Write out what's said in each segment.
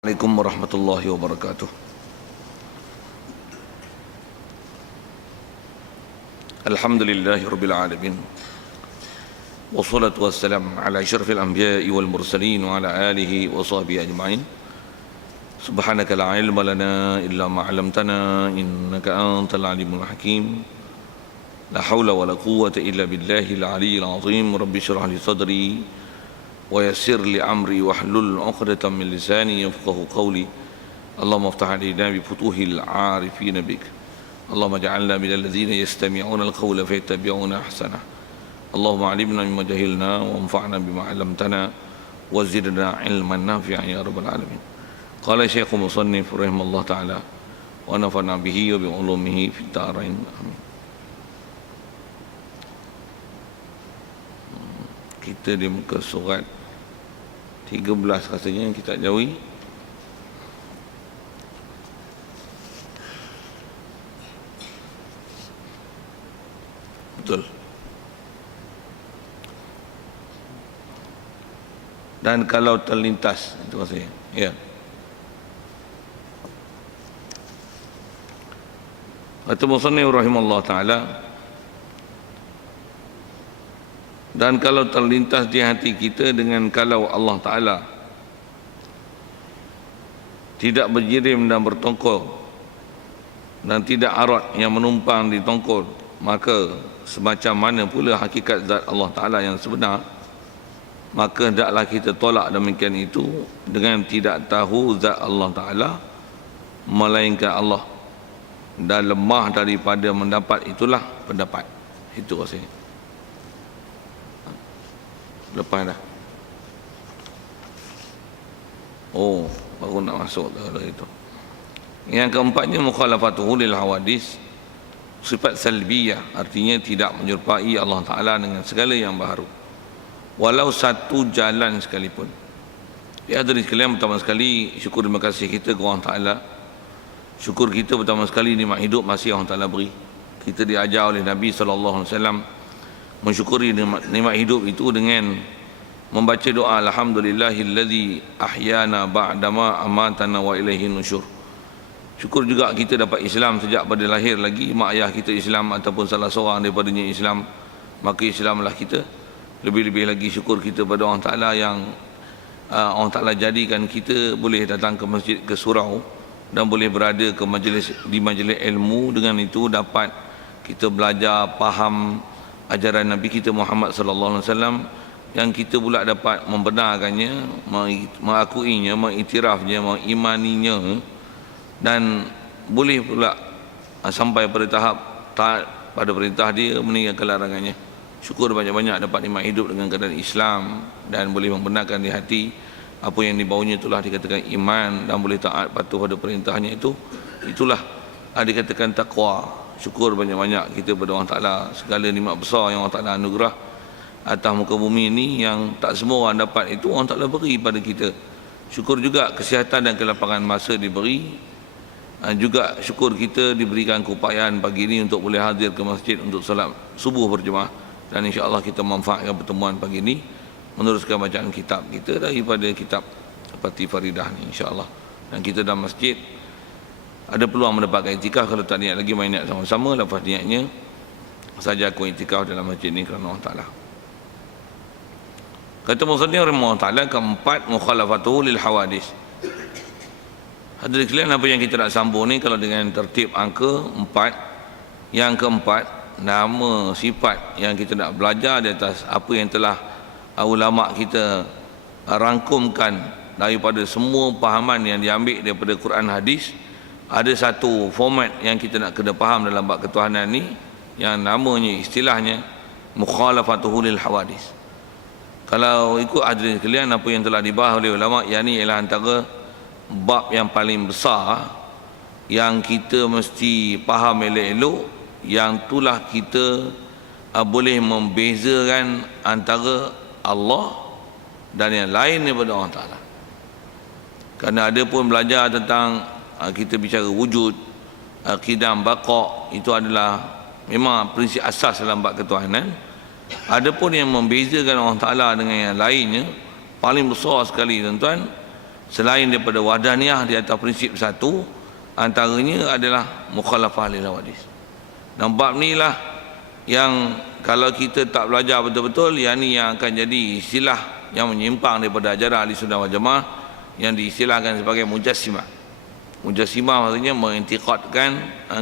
Assalamualaikum warahmatullahi wabarakatuh. Alhamdulillahi rabbil alamin. Wassalatu wassalamu ala asyrafil anbiya'i wal mursalin wa ala alihi wa sahbihi ajma'in. Subhanaka la ilma lana illa ma 'allamtana innaka antal alimul hakim. La haula wa la quwwata illa billahil aliyyil azim. Rabbi shrah li sadri ويسر لي أمري واحلل عقدة من لساني يفقه قولي اللهم افتح علينا بفتوح العارفين بك اللهم اجعلنا من الذين يستمعون القول فيتبعون أحسنه اللهم علمنا مما جهلنا وانفعنا بما علمتنا وزدنا علما نافعا يا رب العالمين. قال الشيخ المصنف رحمه الله تعالى ونفعنا به وبعلومه في الدارين آمين. Kita di muka surat 13 rasanya yang kita jauhi. Betul. Dan kalau terlintas, itu maksudnya. Ya. Kata musannif rahimahullah ta'ala, dan kalau terlintas di hati kita dengan kalau Allah Ta'ala tidak berjirim dan bertongkol dan tidak arat yang menumpang di tongkol, maka semacam mana pula hakikat zat Allah Ta'ala yang sebenar, maka hendaklah kita tolak demikian itu dengan tidak tahu zat Allah Ta'ala melainkan Allah, dan lemah daripada mendapat itulah pendapat. Itu rasanya. Lepas dah. Oh, baru nak masuk ke itu. Yang keempatnya mukhalafatuhu lil hawadis, sifat salbiyah, artinya tidak menyerupai Allah Ta'ala dengan segala yang baru, walau satu jalan sekalipun. Ya, hadirin sekalian, pertama sekali syukur terima kasih kita kepada Allah Ta'ala. Syukur kita pertama sekali nikmat hidup masih Allah Ta'ala beri. Kita diajar oleh Nabi SAW mensyukuri nikmat hidup itu dengan membaca doa alhamdulillahilladzi ahyana ba'dama amatana wa ilaihi nusyur. Syukur juga kita dapat Islam sejak pada lahir lagi, mak ayah kita Islam ataupun salah seorang daripadanya Islam, maka Islamlah kita. Lebih-lebih lagi syukur kita pada Allah Ta'ala yang Allah Ta'ala jadikan kita boleh datang ke masjid, ke surau, dan boleh berada ke majlis, di majlis ilmu. Dengan itu dapat kita belajar, faham ajaran Nabi kita Muhammad sallallahu alaihi wasallam, yang kita pula dapat membenarkannya, mengakuinya, mengiktirafnya, mengimaninya, dan boleh pula sampai pada tahap taat pada perintah dia, meninggalkan larangannya. Syukur banyak-banyak dapat nikmat hidup dengan keadaan Islam dan boleh membenarkan di hati apa yang dibawanya itulah dikatakan iman, dan boleh taat patuh pada perintahnya itulah dikatakan taqwa. Syukur banyak-banyak kita kepada Allah Ta'ala segala nikmat besar yang Allah Ta'ala anugerah atas muka bumi ini, yang tak semua orang dapat, itu Allah Ta'ala beri pada kita. Syukur juga kesihatan dan kelapangan masa diberi. Juga syukur kita diberikan keupayaan pagi ini untuk boleh hadir ke masjid untuk solat subuh berjemaah, dan insya-Allah kita manfaatkan pertemuan pagi ini meneruskan bacaan kitab kita daripada kitab Fatih Faridah ni, insya-Allah. Dan kita dalam masjid ada peluang mendapatkan iktikaf. Kalau tak niat lagi, main niat sama-sama. Lepas niatnya saja aku iktikaf dalam masjid ni kerana Allah Ta'ala. Kata musannif rahimahullah ta'ala, keempat mukhalafatuhu lil hawadis. Hadirin sekalian, apa yang kita nak sambung ni kalau dengan tertib angka 4. Yang keempat, nama sifat yang kita nak belajar di atas apa yang telah ulama kita rangkumkan daripada semua pahaman yang diambil daripada Quran hadis. Ada satu format yang kita nak kena faham dalam bab ketuhanan ni, yang namanya, istilahnya mukhalafatuhu lil hawadis. Kalau ikut hadirin sekalian apa yang telah dibahas oleh ulama, yang ni ialah antara bab yang paling besar yang kita mesti faham elok-elok, yang itulah kita boleh membezakan antara Allah dan yang lain daripada Allah Ta'ala. Kerana ada pun belajar tentang kita bicara wujud, qidam, baqa, itu adalah memang prinsip asas dalam bab ketuhanan. Adapun yang membezakan Allah Ta'ala dengan yang lainnya paling besar sekali tuan-tuan, selain daripada wahdaniyah di atas prinsip satu, antaranya adalah mukhalafah lil hawadis. Dan bab ni lah yang kalau kita tak belajar betul-betul, yang ni yang akan jadi istilah yang menyimpang daripada ajaran ahli sunnah wal jamaah, yang diistilahkan sebagai mujassimah. Mujassimah maksudnya mengintikadkan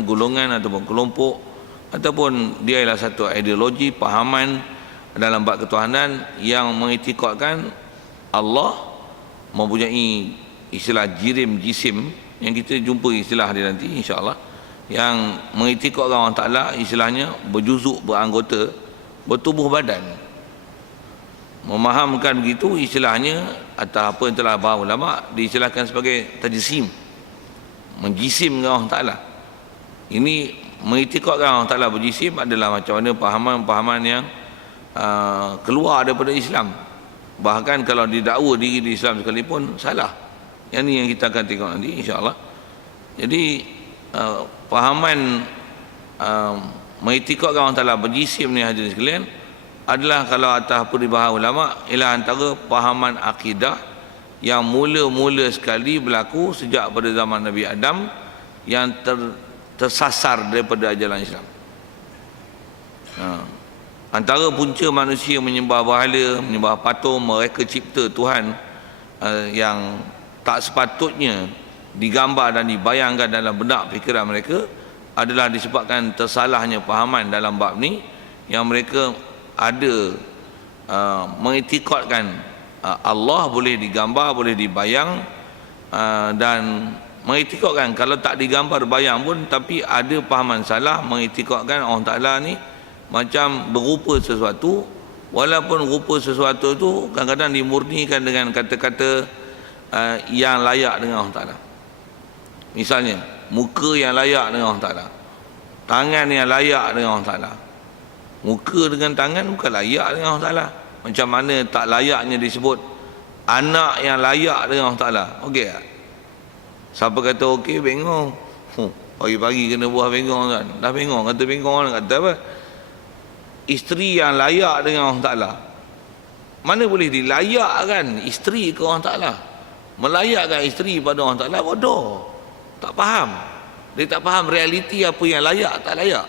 golongan ataupun kelompok, ataupun dia adalah satu ideologi, pahaman dalam bab ketuhanan yang mengintikadkan Allah mempunyai istilah jisim yang kita jumpa istilah dia nanti insya-Allah, yang mengitikadkan Allah Ta'ala istilahnya berjuzuk, beranggota, bertubuh badan. Memahamkan begitu istilahnya atau apa yang telah bahas ulama diistilahkan sebagai tajsim, menjisimkan Allah Ta'ala. Ini mengitikadkan Allah Ta'ala berjisim adalah macam mana pahaman-pahaman yang keluar daripada Islam. Bahkan kalau didakwa diri di Islam sekalipun salah. Yang ni yang kita akan tengok nanti insya-Allah. Jadi pahaman mengitikadkan Allah Ta'ala berjisim ni hadirin sekalian adalah kalau atas apa dibahas ulama ialah antara pahaman akidah yang mula-mula sekali berlaku sejak pada zaman Nabi Adam, yang tersasar daripada ajaran Islam. Antara punca manusia menyembah berhala, menyembah patung, mereka cipta Tuhan yang tak sepatutnya digambar dan dibayangkan dalam benak fikiran mereka, adalah disebabkan tersalahnya pahaman dalam bab ni, yang mereka ada mengitikadkan Allah boleh digambar, boleh dibayang, dan mengitikadkan kalau tak digambar bayang pun, tapi ada pahaman salah mengitikadkan Allah Ta'ala ni macam berupa sesuatu, walaupun rupa sesuatu tu kadang-kadang dimurnikan dengan kata-kata yang layak dengan Allah Ta'ala. Misalnya muka yang layak dengan Allah Ta'ala, tangan yang layak dengan Allah Ta'ala. Muka dengan tangan bukan layak dengan Allah Ta'ala. Macam mana tak layaknya disebut anak yang layak dengan Allah Ta'ala. Okey tak? Siapa kata okey, bengong. Pagi-pagi kena buah bengong kan. Dah bengong, kata bengong, kata apa? Isteri yang layak dengan Allah Ta'ala. Mana boleh dilayakkan isteri ke Allah Ta'ala? Melayakkan isteri pada Allah Ta'ala bodoh. Tak faham. Dia tak faham realiti apa yang layak tak layak.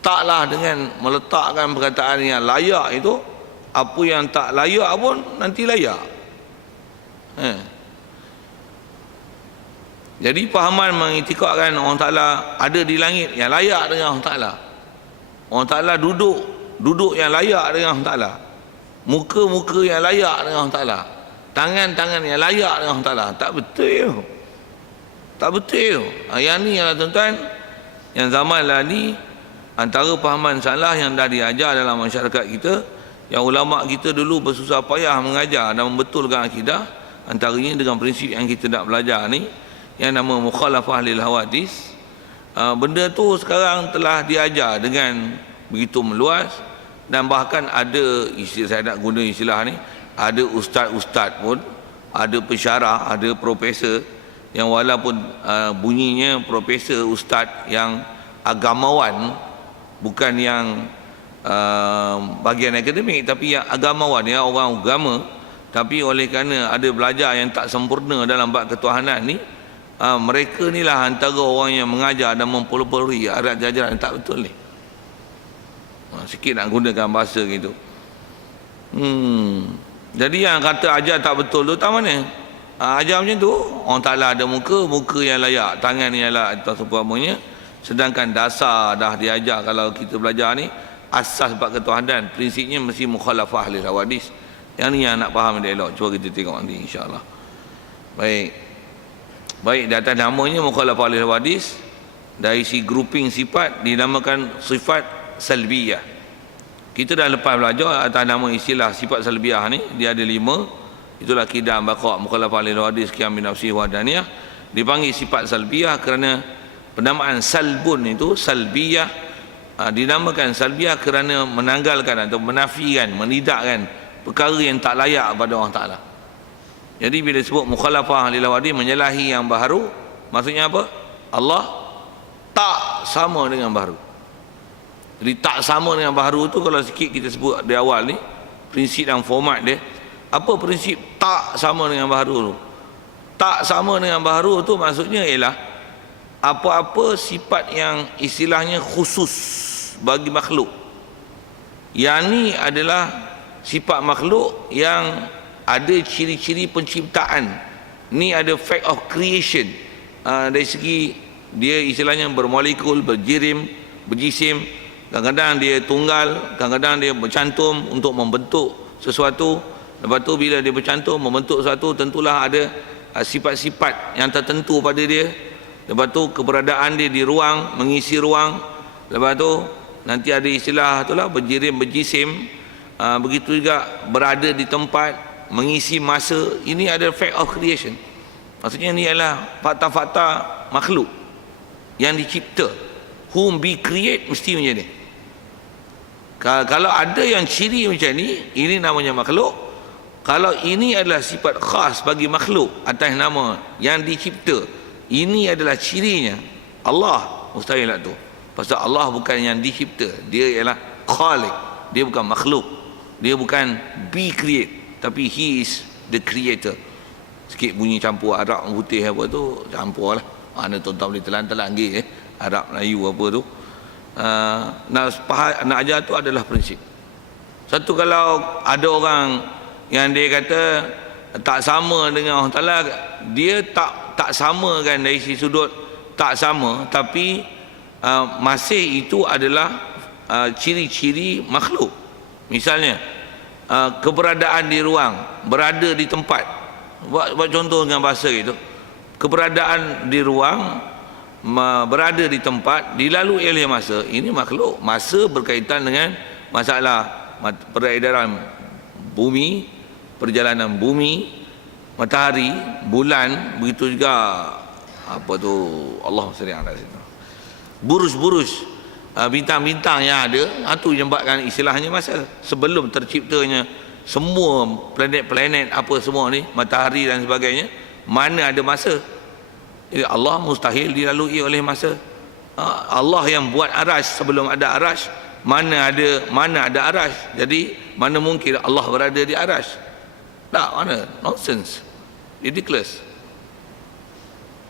Taklah dengan meletakkan perkataan yang layak itu, apa yang tak layak pun nanti layak. Jadi pahaman mengitikadkan Allah Ta'ala ada di langit yang layak dengan Allah Ta'ala. Allah Ta'ala duduk yang layak dengan Allah Ta'ala. Muka-muka yang layak dengan Allah Ta'ala. Tangan-tangan yang layak dengan Allah Ta'ala. Tak betul. Tak betul. Yang ni lah tuan-tuan, yang zaman lah ni antara pahaman salah yang dah diajar dalam masyarakat kita, yang ulama kita dulu bersusah payah mengajar dan membetulkan akidah, antaranya dengan prinsip yang kita nak belajar ni, yang nama mukhalafah lil hawadis. Benda tu sekarang telah diajar dengan begitu meluas, dan bahkan ada istilah, saya nak guna istilah ni, ada ustaz-ustaz pun, ada pensyarah, ada profesor yang walaupun bunyinya profesor, ustaz yang agamawan, bukan yang bahagian akademik, tapi yang agamawan, yang orang agama, tapi oleh kerana ada belajar yang tak sempurna dalam bab ketuhanan ni, mereka ni lah antara orang yang mengajar dan mempelopori arat ajaran yang tak betul ni. Sikit nak gunakan bahasa gitu. Jadi yang kata ajar tak betul tu tak mana? Ajar macam tu, orang Ta'ala ada muka yang layak, tangan yang layak atau seumpamanya. Sedangkan dasar dah diajar kalau kita belajar ni, asas bab ketuhanan, prinsipnya mesti mukhalafah lil hawadis. Yang ni yang nak faham dia elok. Cuba kita tengok nanti insya-Allah. Baik, di atas namanya mukhalafah lil hawadis, dari si grouping sifat dinamakan sifat salbiyah. Kita dah lepas belajar atas nama istilah sifat salbiyah ni, dia ada 5. Itulah akidah baqa' mukhalafah lil hawadis qiyam bi nafsi wahdaniyah. Dipanggil sifat salbiyah kerana penamaan salbun itu salbiyah, dinamakan salbiyah kerana menanggalkan atau menafikan, menidakkan perkara yang tak layak pada Allah Ta'ala. Jadi bila disebut mukhalafah lil hawadis, menyalahi yang baharu, maksudnya apa? Allah tak sama dengan baharu. Jadi tak sama dengan baharu tu kalau sikit kita sebut di awal ni, prinsip dan format dia. Apa prinsip tak sama dengan baharu tu? Tak sama dengan baharu tu maksudnya ialah apa-apa sifat yang istilahnya khusus bagi makhluk. Yang ni adalah sifat makhluk yang ada ciri-ciri penciptaan. Ni ada fact of creation. Dari segi dia istilahnya bermolekul, berjisim. Kadang-kadang dia tunggal, kadang-kadang dia bercantum untuk membentuk sesuatu. Lepas tu bila dia bercantum membentuk sesuatu, tentulah ada sifat-sifat yang tertentu pada dia. Lepas tu keberadaan dia di ruang, mengisi ruang. Lepas tu nanti ada istilah itulah berjisim. Begitu juga berada di tempat, mengisi masa. Ini ada fact of creation. Maksudnya ni adalah fakta-fakta makhluk yang dicipta. Whom be create mesti macam ni. Kalau ada yang ciri macam ni, ini namanya makhluk. Kalau ini adalah sifat khas bagi makhluk atas nama yang dicipta, ini adalah cirinya Allah, mustahil lah tu. Pasal Allah bukan yang dicipta, dia ialah khaliq, dia bukan makhluk, dia bukan be create, tapi he is the creator. Sikit bunyi campur Arab putih apa tu, campur lah. Mana tuan-tuan boleh telan-telan lagi Arab Melayu apa tu. Nak ajar tu adalah prinsip. Satu, kalau ada orang yang dia kata tak sama dengan Allah Ta'ala, dia tak sama kan dari sudut tak sama, tapi masih itu adalah ciri-ciri makhluk. Misalnya keberadaan di ruang, berada di tempat. Buat contoh dengan bahasa itu. Keberadaan di ruang, berada di tempat, dilalui oleh masa. Ini makhluk. Masa berkaitan dengan masalah peredaran bumi, perjalanan bumi, matahari, bulan, begitu juga apa tu, Allah sering ada situ. Burus-burus bintang-bintang yang ada, itu menyebabkan istilahnya masa. Sebelum terciptanya semua planet-planet apa semua ni, matahari dan sebagainya, mana ada masa? Jadi Allah mustahil dilalui oleh masa. Allah yang buat arash sebelum ada arash, mana ada arash. Jadi mana mungkin Allah berada di arash? Tak, mana? Nonsense. Ridiculous.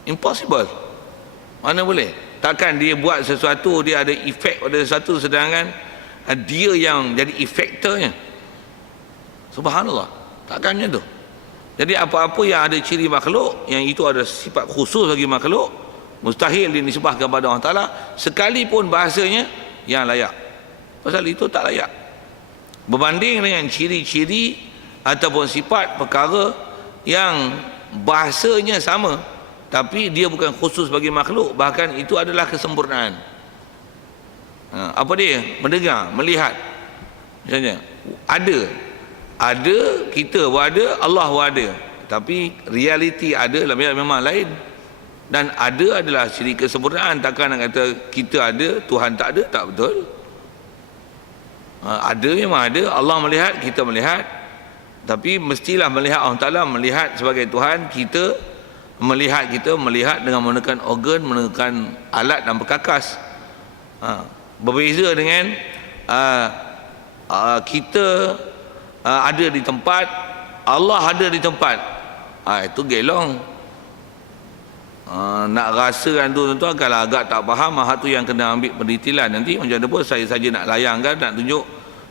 Impossible. Mana boleh? Takkan dia buat sesuatu, dia ada efek pada sesuatu, sedangkan dia yang jadi efektornya. Subhanallah. Takkan macam tu. Jadi apa-apa yang ada ciri makhluk, yang itu ada sifat khusus bagi makhluk, mustahil dinisbahkan kepada Allah Ta'ala, sekalipun bahasanya yang layak. Pasal itu tak layak. Berbanding dengan ciri-ciri ataupun sifat perkara yang bahasanya sama, tapi dia bukan khusus bagi makhluk, bahkan itu adalah kesempurnaan. Apa dia? Mendengar, melihat. Misalnya, ada, kita ada, Allah ada. Tapi realiti ada memang lain. Dan ada adalah ciri kesempurnaan. Takkan nak kata kita ada, Tuhan tak ada, tak betul. Ada memang ada, Allah melihat, kita melihat. Tapi mestilah melihat Allah Ta'ala, melihat sebagai Tuhan, kita melihat dengan menggunakan organ, menggunakan alat dan perkakas. Berbeza dengan kita ada di tempat, Allah ada di tempat. Itu gelong. Nak rasakan tu tentu kalau agak tak faham, tu yang kena ambil pendetilan. Nanti macam mana pun saya saja nak layangkan, nak tunjuk,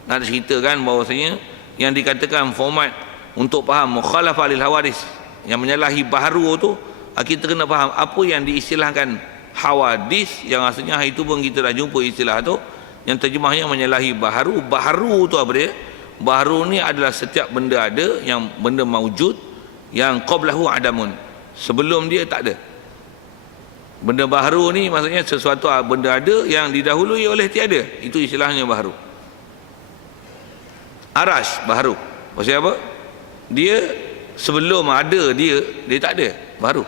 nak ceritakan bahawasanya yang dikatakan format untuk faham mukhalafah lil hawadis, yang menyalahi baharu tu, kita kena faham apa yang diistilahkan hawadis, yang asalnya hari tu pun kita dah jumpa istilah tu, yang terjemahnya menyalahi baharu. Baharu tu apa dia? Baharu ni adalah setiap benda ada, yang benda maujud, yang qablahu adamun, sebelum dia tak ada. Benda baharu ni maksudnya sesuatu benda ada yang didahului oleh tiada. Itu istilahnya baharu. Arash baharu. Maksudnya apa? Dia sebelum ada dia tak ada, baharu.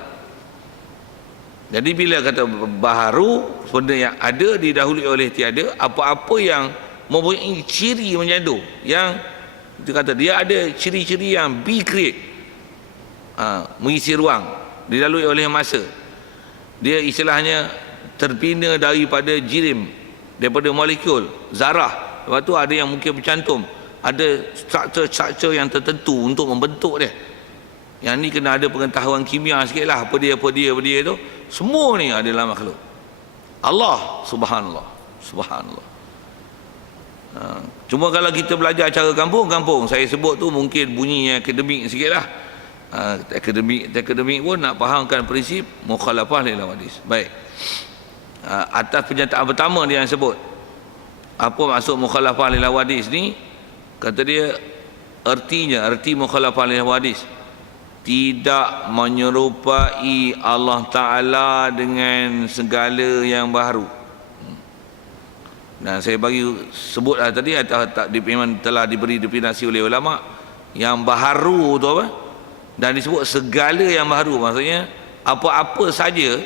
Jadi bila kata baharu, benda yang ada didahului oleh tiada, apa-apa yang mempunyai ciri macam tu, yang dia kata dia ada ciri-ciri yang be create, mengisi ruang, dilalui oleh masa. Dia istilahnya terbina daripada jirim, daripada molekul, zarah. Lepas tu ada yang mungkin bercantum, ada struktur-struktur yang tertentu untuk membentuk dia. Yang ni kena ada pengetahuan kimia sikit lah, apa dia tu. Semua ni adalah makhluk Allah. Subhanallah, subhanallah. Cuma kalau kita belajar cara kampung, saya sebut tu mungkin bunyinya akademik sikit lah. Akademik pun nak fahamkan prinsip mukhalafah lil hawadis. Baik, atas pernyataan pertama dia yang sebut apa maksud mukhalafah lil hawadis ni, kata dia arti mukhalafah lil hawadis tidak menyerupai Allah Ta'ala dengan segala yang baharu. Dan saya bagi sebutlah tadi, memang telah diberi definisi oleh ulama. Yang baharu tu apa? Dan disebut segala yang baharu, maksudnya apa-apa saja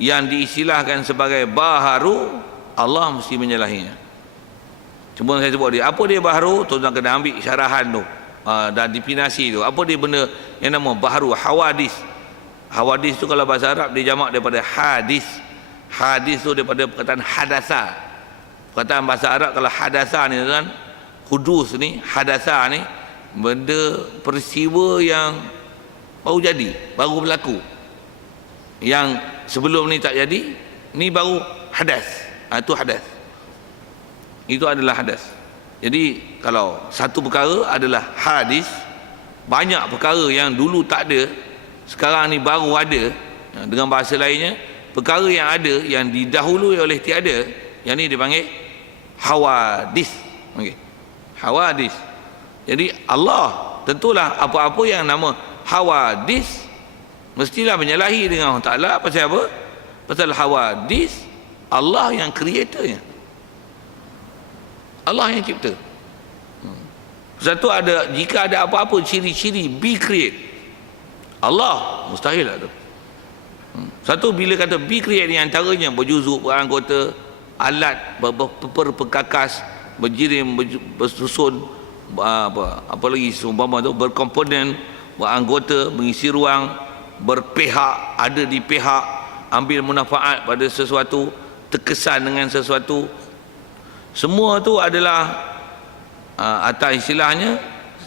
yang diistilahkan sebagai baharu, Allah mesti menyalahinya. Cuma saya sebut dia, apa dia baharu, tuan-tuan kena ambil syarahan tu dan definisi tu. Apa dia benda yang nama baharu? Hawadis. Hawadis tu kalau bahasa Arab dia jamak daripada hadis. Hadis tu daripada perkataan hadasa. Perkataan bahasa Arab kalau hadasa ni kan, hudus ni, hadasa ni benda peristiwa yang baru jadi, baru berlaku. Yang sebelum ni tak jadi, ni baru hadas. Itu hadas. Itu adalah hadas. Jadi kalau satu perkara adalah hadis, banyak perkara yang dulu tak ada sekarang ni baru ada. Dengan bahasa lainnya, perkara yang ada yang didahului oleh tiada, yang ni dipanggil hawadis. Okey, hawadis. Jadi Allah tentulah apa-apa yang nama hawadis mestilah menyalahi dengan Allah Ta'ala. Pasal apa? Pasal hawadis Allah yang creatornya, Allah yang cipta. Satu ada, jika ada apa-apa ciri-ciri be create, Allah mustahil ada. Satu bila kata be create ni antaranya berjuzuk, beranggota, alat, berperkakas, berjirim, bersusun, apa lagi seumpama tu, berkomponen, beranggota, mengisi ruang, berpihak, ada di pihak, ambil manfaat pada sesuatu, terkesan dengan sesuatu. Semua tu adalah atas istilahnya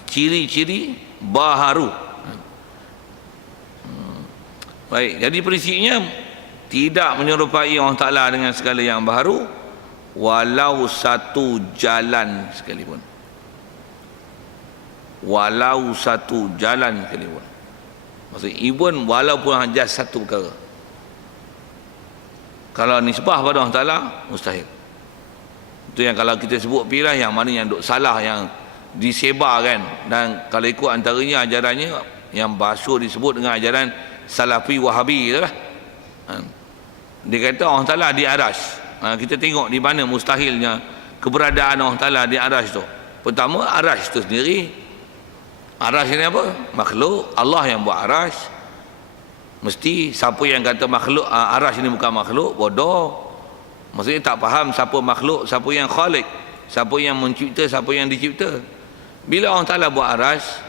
ciri-ciri baharu. Baik, jadi prinsipnya tidak menyerupai Allah Ta'ala dengan segala yang baharu, walau satu jalan sekalipun. Walau satu jalan sekalipun. Maksudnya even walaupun hanya satu perkara. Kalau nisbah pada Allah Ta'ala, mustahil. Itu yang kalau kita sebut pilih yang mana yang duk salah, yang disebarkan. Dan kalau ikut antaranya ajarannya yang basuh disebut dengan ajaran Salafi Wahabi itulah. Dia kata Allah Ta'ala di aras. Kita tengok di mana mustahilnya keberadaan Allah Ta'ala di aras tu. Pertama, aras tu sendiri, aras ini apa? Makhluk. Allah yang buat aras. Mesti siapa yang kata makhluk aras ini bukan makhluk, bodoh. Maksudnya tak faham siapa makhluk, siapa yang khalik, siapa yang mencipta, siapa yang dicipta. Bila Allah Ta'ala buat aras,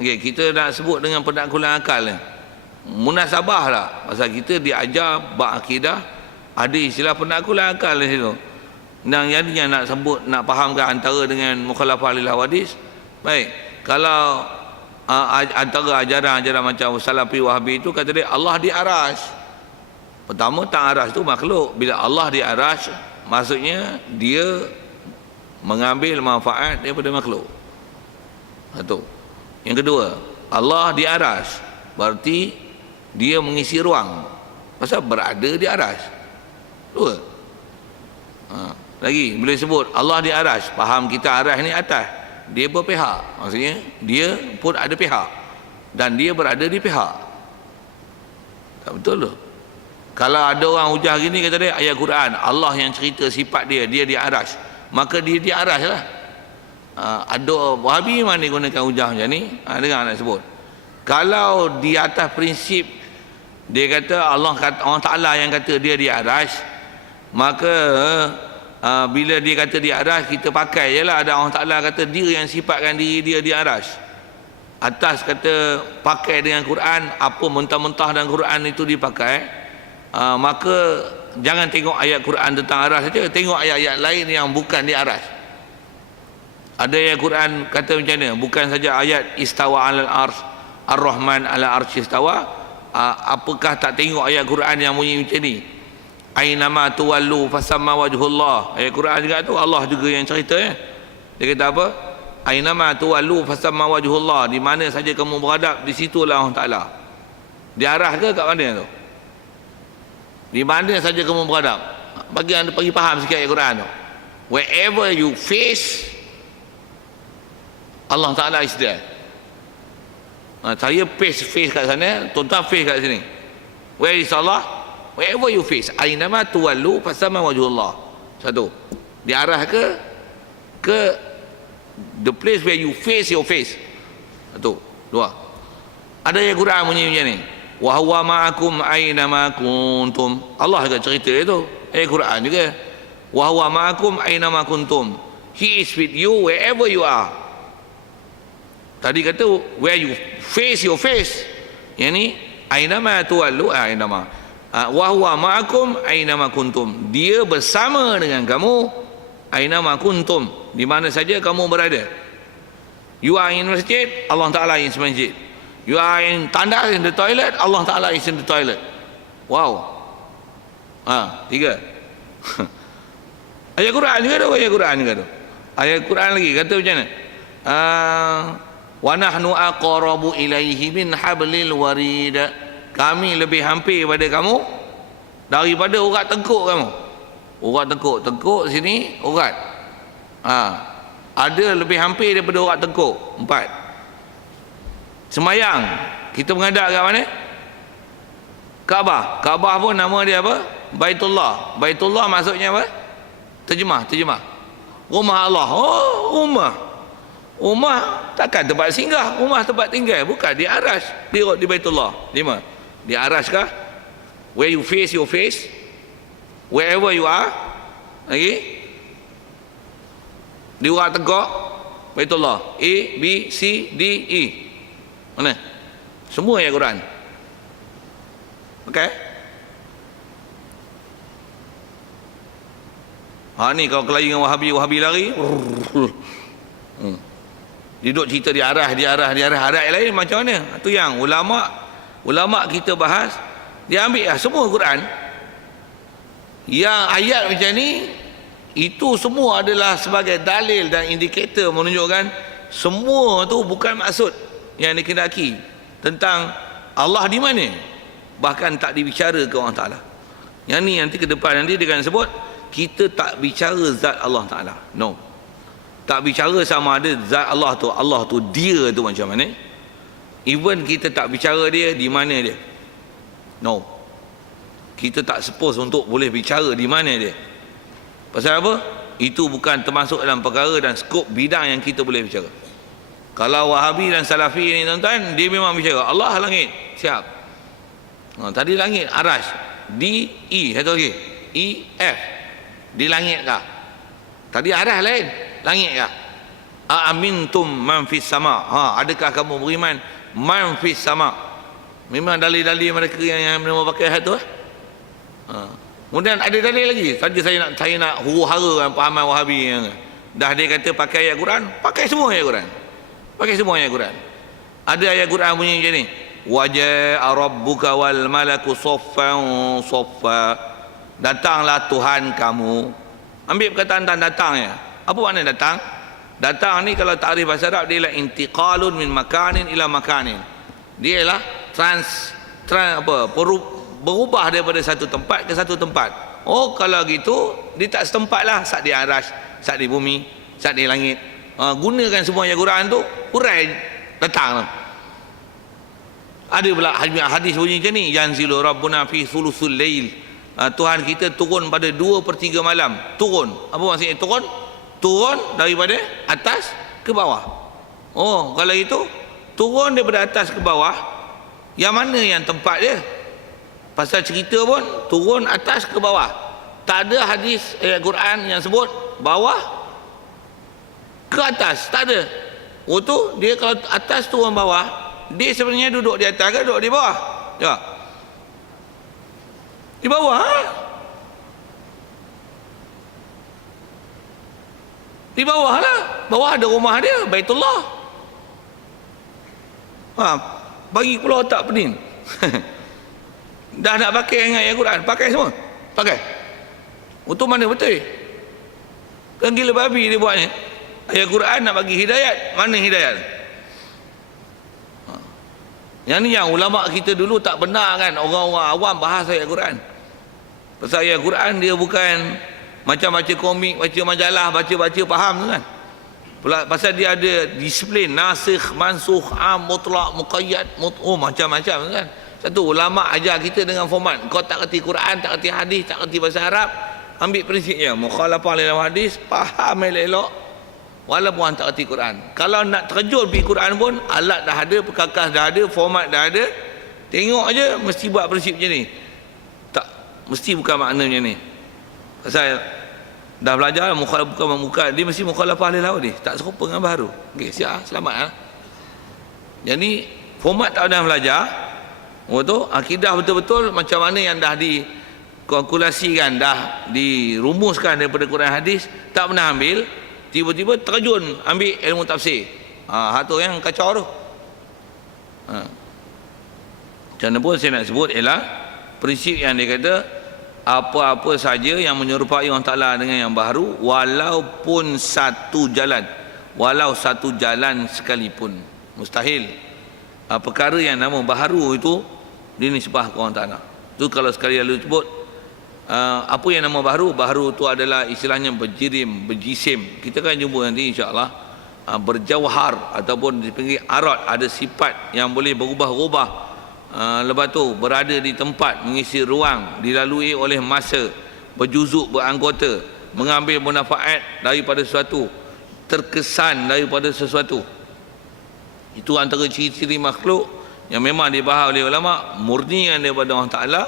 okay, kita nak sebut dengan pendakluan akal ni, munasabah lah. Pasal kita diajar bab akidah, ada istilah pendakluan akal di situ. Dan yang nak sebut, nak fahamkan antara dengan mukhalafah lil hawadis. Baik, kalau antara ajaran-ajaran macam Salafi Wahabi itu, kata dia Allah di aras. Pertama, tak aras tu makhluk. Bila Allah di aras, maksudnya dia mengambil manfaat daripada makhluk. Satu. Yang kedua, Allah di aras berarti dia mengisi ruang. Pasal berada di aras. Dua. Lagi, bila sebut Allah di aras, faham kita aras ni atas. Dia berpihak. Maksudnya dia pun ada pihak. Dan dia berada di pihak. Tak betul tu. Kalau ada orang hujah gini, kata dia ayat Quran, Allah yang cerita sifat dia, dia di aras, maka dia di aras lah. Ada Wahabi mana gunakan hujah macam ni? Dengar nak sebut. Kalau di atas prinsip dia kata Allah Ta'ala yang kata dia di aras, maka bila dia kata di aras, kita pakai je lah. Ada Allah Ta'ala kata dia yang sifatkan diri dia di aras. Atas kata pakai dengan Quran, apa mentah-mentah dalam Quran itu dipakai, maka jangan tengok ayat Quran tentang aras saja, tengok ayat-ayat lain yang bukan di aras. Ada ayat Quran kata macam mana? Bukan saja ayat istawa alal ars, Ar-Rahman ala arsyis tawa. Apakah tak tengok ayat Quran yang bunyi macam ni? Ainama tuwallu fasamma wajhullah. Ayat Quran juga tu, Allah juga yang cerita ya. Dia kata apa? Ainama tuwallu fasamma wajhullah. Di mana saja kamu beradab, di situlah Allah Taala. Diarah ke kat mana tu? Di mana saja kamu beradab. Bagi anda bagi faham sikit ayat Quran tu. Wherever you face, Allah Taala is there. Saya face kat sana, tuan-tuan face kat sini. Where is Allah? Wherever you face. Ainama tuwallu fasamma wajhullah. Satu. Diarah ke the place where you face your face. Satu. Dua. Ada ayat Quran bunyi macam ni. Wa huwa ma'akum ainama kuntum. Allah juga cerita itu. Ayat Quran juga. Wa huwa ma'akum ainama kuntum. He is with you wherever you are. Tadi kata where you face your face. Yang ni ainama tuwallu ainama. Wa huwa ma'akum ainama kuntum. Dia bersama dengan kamu ainama kuntum, di mana saja kamu berada. You are in masjid, Allah Taala is masjid. You are in tandas, in the toilet, Allah Taala is in the toilet. Wow. Tiga. Ayat Quran juga tu, ayat Quran juga tu. Ayat Quran lagi kata macam mana? Wa nahnu aqrabu ilaihi min hablil warid. Kami lebih hampir pada kamu daripada urat tengkuk kamu. Urat tengkuk sini urat. Ada lebih hampir daripada urat tengkuk. 4. Semayang kita menghadap kat mana? Kaabah. Kaabah pun nama dia apa? Baitullah. Baitullah maksudnya apa? Terjemah. Rumah Allah. Oh, rumah takkan tempat singgah, rumah tempat tinggal, bukan di arash, di Baitullah. 5. Di arash kah? Where you face your face, wherever you are. Lagi di urat tengkuk Baitullah. A, B, C, D, E. Mana? Semua ayat Quran. Okey. Ni kalau kelahi dengan Wahabi lari. Duduk cerita di arah ayat lain macam mana? Itu yang ulama kita bahas. Dia ambil semua Quran. Yang ayat macam ni, itu semua adalah sebagai dalil dan indikator menunjukkan semua tu bukan maksud yang dikehendaki tentang Allah di mana. Bahkan tak dibicara ke Allah Ta'ala. Yang ni nanti ke depan nanti dia akan sebut kita tak bicara zat Allah Ta'ala. No. Tak bicara sama ada zat Allah tu dia tu macam mana. Even kita tak bicara dia di mana dia. No. Kita tak suppose untuk boleh bicara di mana dia. Pasal apa? Itu bukan termasuk dalam perkara dan skop bidang yang kita boleh bicara. Kalau Wahabi dan Salafi ni tuan-tuan, dia memang bicara Allah langit, siap. Tadi langit arash, D, E, satu lagi E, F. Di langit kah? Tadi arash lain, langit kah? Amintum man fis sama. Adakah kamu beriman man fis sama? Memang dalil-dalil mereka yang memakai hal tu. Kemudian ada dalil lagi. Saja saya nak huru-hara pahaman Wahabi yang dah dia kata pakai ayat Quran, pakai semua ayat Quran. Pakai semua ayat Quran. Ada ayat Quran bunyi macam ni. Waja'a rabbuka wal malaku saffan saffa. Datanglah Tuhan kamu. Ambil perkataan datang ya. Apa makna datang? Datang ni kalau takrif bahasa Arab dia ialah intiqalun min makanin ila makanin. Dia ialah berubah daripada satu tempat ke satu tempat. Oh, kalau gitu dia tak setempat lah. Sat di arash, sat di bumi, sat di langit. Gunakan semua ayat Quran tu, hurai datang lah. Ada pula hadis bunyi macam ni, yanzilu rabbuna fi thuluthul lail. Tuhan kita turun pada 2/3 malam. Turun, apa maksudnya turun? Turun daripada atas ke bawah. Oh, kalau itu turun daripada atas ke bawah, yang mana yang tempat dia? Pasal cerita pun turun atas ke bawah. Tak ada hadis ayat Quran yang sebut bawah ke atas, tak ada. Oh tu dia kalau atas turun bawah, dia sebenarnya duduk di atas ke duduk di bawah? Ya. Di bawah. Di bawah lah. Bawah ada rumah dia, Baitullah. bagi pula otak pening. Dah nak pakai dengan ayat Quran, pakai semua. Pakai. Untuk mana betul? Kan gila babi dia buatnya. Ayat Quran nak bagi hidayat, mana hidayat? Yang ni yang ulama kita dulu tak benar kan, orang-orang awam bahas ayat Quran. Pasal ayat Quran dia bukan macam baca komik, baca majalah, baca-baca faham tu kan. Pasal dia ada disiplin nasikh, mansukh, am, mutlak, muqayyad, macam-macam kan. Satu ulama ajar kita dengan format, kau tak kerti Quran, tak kerti hadis, tak kerti bahasa Arab, ambil prinsipnya mukhalafah dalam hadis, faham elok walaupun tak kerti Quran. Kalau nak terjun pergi Quran pun alat dah ada, perkakas dah ada, format dah ada, tengok aja mesti buat prinsip macam ni. Tak mesti bukan makna macam ni. Pasal dah belajar bukan dia mesti mukhalafah lil hadis, tak serupa dengan baharu. Okey, siap, selamat. Jadi format tak pernah belajar. Tu akidah betul-betul macam mana yang dah dikalkulasikan, dah dirumuskan daripada Quran hadis, tak pernah ambil, tiba-tiba terjun ambil ilmu tafsir. Hak tu yang kacau tu. Macam mana pun saya nak sebut ialah prinsip yang dia kata apa-apa saja yang menyerupai Allah Ta'ala dengan yang baharu, walaupun satu jalan, walau satu jalan sekalipun, mustahil. Perkara yang nama baharu itu dinisbah ke Allah Ta'ala. Itu kalau sekali lalu sebut apa yang nama baharu, baharu itu adalah istilahnya berjirim, berjisim. Kita akan jumpa nanti insya-Allah. Berjauhar ataupun di pinggir arad, ada sifat yang boleh berubah-ubah. Lepas tu berada di tempat, mengisi ruang, dilalui oleh masa, berjuzuk, beranggota, mengambil manfaat daripada sesuatu, terkesan daripada sesuatu. Itu antara ciri-ciri makhluk yang memang dibahas oleh ulama, murnian daripada Allah Ta'ala.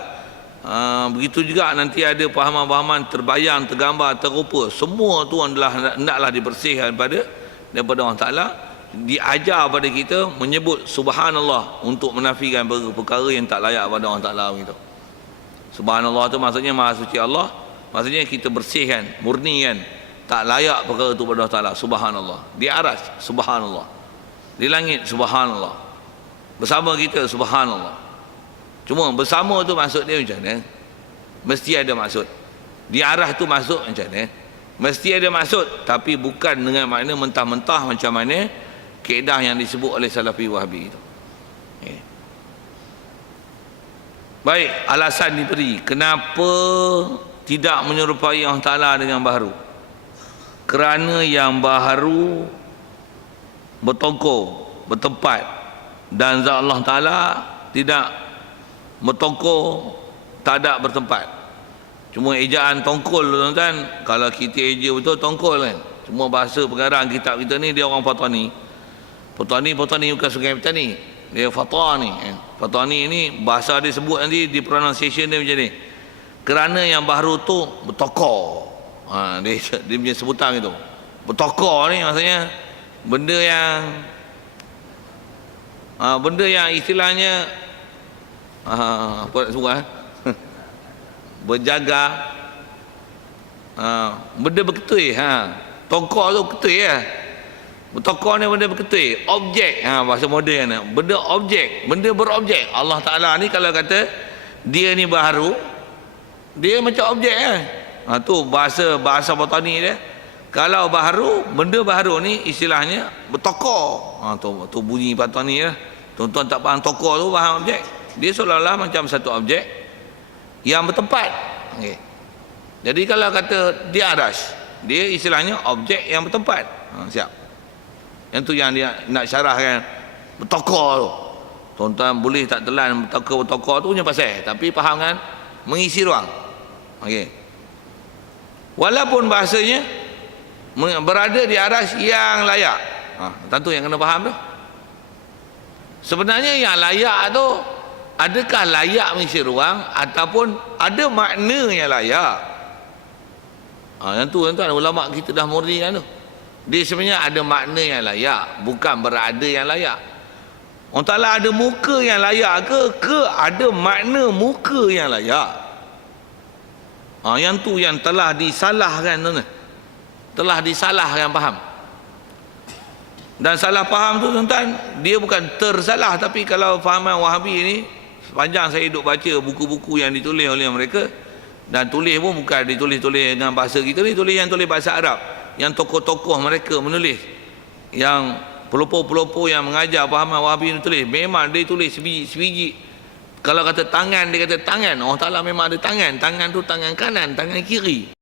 Begitu juga nanti ada pahaman-pahaman terbayang, tergambar, terupa, semua tu adalah hendaklah dibersihkan daripada Allah Ta'ala. Diajar pada kita menyebut subhanallah untuk menafikan perkara yang tak layak pada Allah Ta'ala begitu. Subhanallah tu maksudnya maha suci Allah, maksudnya kita bersihkan, murnikan, tak layak perkara itu pada Allah Ta'ala. Subhanallah. Di aras subhanallah, di langit subhanallah, bersama kita subhanallah. Cuma bersama tu maksud dia macam mana? Mesti ada maksud. Di arah tu maksud macam mana? Mesti ada maksud, tapi bukan dengan makna mentah-mentah macam mana kaedah yang disebut oleh Salafi Wahabi itu. Baik, alasan diberi kenapa tidak menyerupai Allah Ta'ala dengan baharu. Kerana yang baharu bertongkol, bertempat, dan zat Allah Ta'ala tidak bertongkol, tak ada bertempat. Cuma ejaan tongkol tuan-tuan, kalau kita eja betul tongkol kan. Cuma bahasa pengarang kitab kita ni dia orang Fatani. Fatani bukan sungai petani, dia Fatani. Fatani ni bahasa dia sebut nanti di pronunciation dia macam ni. Kerana yang baharu tu bertokor. Dia punya sebutan itu. Bertokor ni maksudnya benda yang istilahnya apa nak sebut berjaga, benda berketui. Tongkor tu ketui ya. Bertokor ni benda berketui, objek, bahasa moden, benda objek, benda berobjek. Allah Ta'ala ni kalau kata dia ni baharu, dia macam objek tu bahasa botani dia. Kalau baharu, benda baharu ni istilahnya bertokor. Tu bunyi botani lah. Tuan-tuan tak faham tokor tu, faham objek. Dia seolah-olah macam satu objek yang bertempat. Okay. Jadi kalau kata dia aras, dia istilahnya objek yang bertempat. Siap. Yang tu yang dia nak syarahkan bertokor tu. Tuan-tuan boleh tak telan bertokor tu punya pasal, tapi faham kan? Mengisi ruang. Okey. Walaupun bahasanya berada di aras yang layak. Tentu yang kena faham tu. Sebenarnya yang layak tu, adakah layak mengisi ruang ataupun ada makna yang layak? Yang tu tuan-tuan ulama kita dah murnikan tu. Dia sebenarnya ada makna yang layak, bukan berada yang layak. Allah Ta'ala ada muka yang layak ke ada makna muka yang layak? Yang tu yang telah disalahkan tu. Telah disalahkan faham. Dan salah faham tu tuan-tuan, dia bukan tersalah, tapi kalau fahaman Wahabi ni, sepanjang saya duduk baca buku-buku yang ditulis oleh mereka, dan tulis pun bukan ditulis-tulis dengan bahasa kita ni, tulis bahasa Arab, yang tokoh-tokoh mereka menulis, yang pelopor-pelopor yang mengajar fahaman Wahabi ni tulis, memang dia tulis sebiji. Kalau kata tangan, dia kata tangan, Allah Ta'ala memang ada tangan tu tangan kanan, tangan kiri.